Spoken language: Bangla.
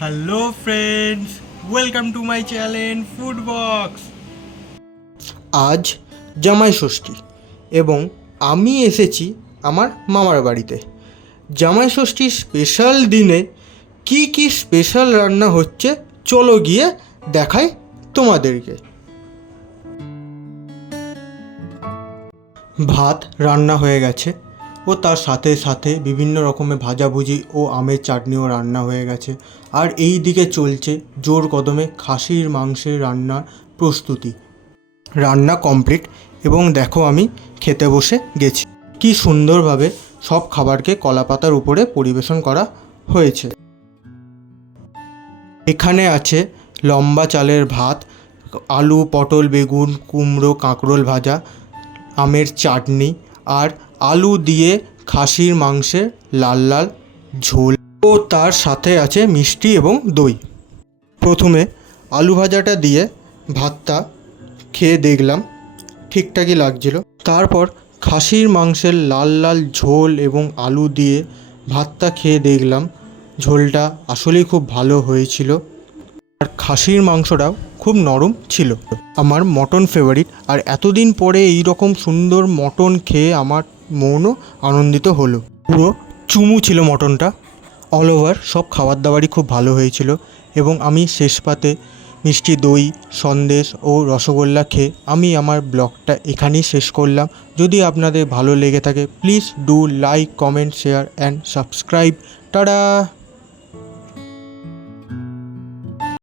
Hello friends, welcome to my channel food box. আজ জামাই ষষ্ঠী এবং আমি এসেছি আমার মামার বাড়িতে। জামাই ষষ্ঠীর স্পেশাল দিনে কি কি স্পেশাল রান্না হচ্ছে চলো গিয়ে দেখাই তোমাদেরকে। ভাত রান্না হয়ে গেছে ও তার সাথে সাথে বিভিন্ন রকমের ভাজাভুজি ও আমের চাটনিও রান্না হয়ে গেছে। আর এই দিকে চলছে জোর কদমে খাসির মাংসের রান্নার প্রস্তুতি। রান্না কমপ্লিট এবং দেখো আমি খেতে বসে গেছি। কি সুন্দরভাবে সব খাবারকে কলাপাতার উপরে পরিবেশন করা হয়েছে। এখানে আছে লম্বা চালের ভাত, আলু পটল বেগুন কুমড়ো কাঁকরোল ভাজা, আমের চাটনি আর আলু দিয়ে খাসির মাংসের লাল লাল ঝোল ও তার সাথে আছে মিষ্টি এবং দই। প্রথমে আলু ভাজাটা দিয়ে ভাতটা খেয়ে দেখলাম ঠিকঠাকই লাগছিল। তারপর খাসির মাংসের লাল লাল ঝোল এবং আলু দিয়ে ভাতটা খেয়ে দেখলাম ঝোলটা আসলেই খুব ভালো হয়েছিল আর খাসির মাংসটাও খুব নরম ছিল। আমার মটন ফেভারিট, আর এতদিন পরে এই রকম সুন্দর মটন খেয়ে আমার মনও আনন্দিত হলো। পুরো চুমু ছিল মটনটা। অল ওভার সব খাবার দাবারই খুব ভালো হয়েছিল এবং আমি শেষ পাতে মিষ্টি দই সন্দেশ ও রসগোল্লা খেয়ে আমি আমার ব্লগটা এখানেই শেষ করলাম। যদি আপনাদের ভালো লেগে থাকে please do like comment share and subscribe. Tata.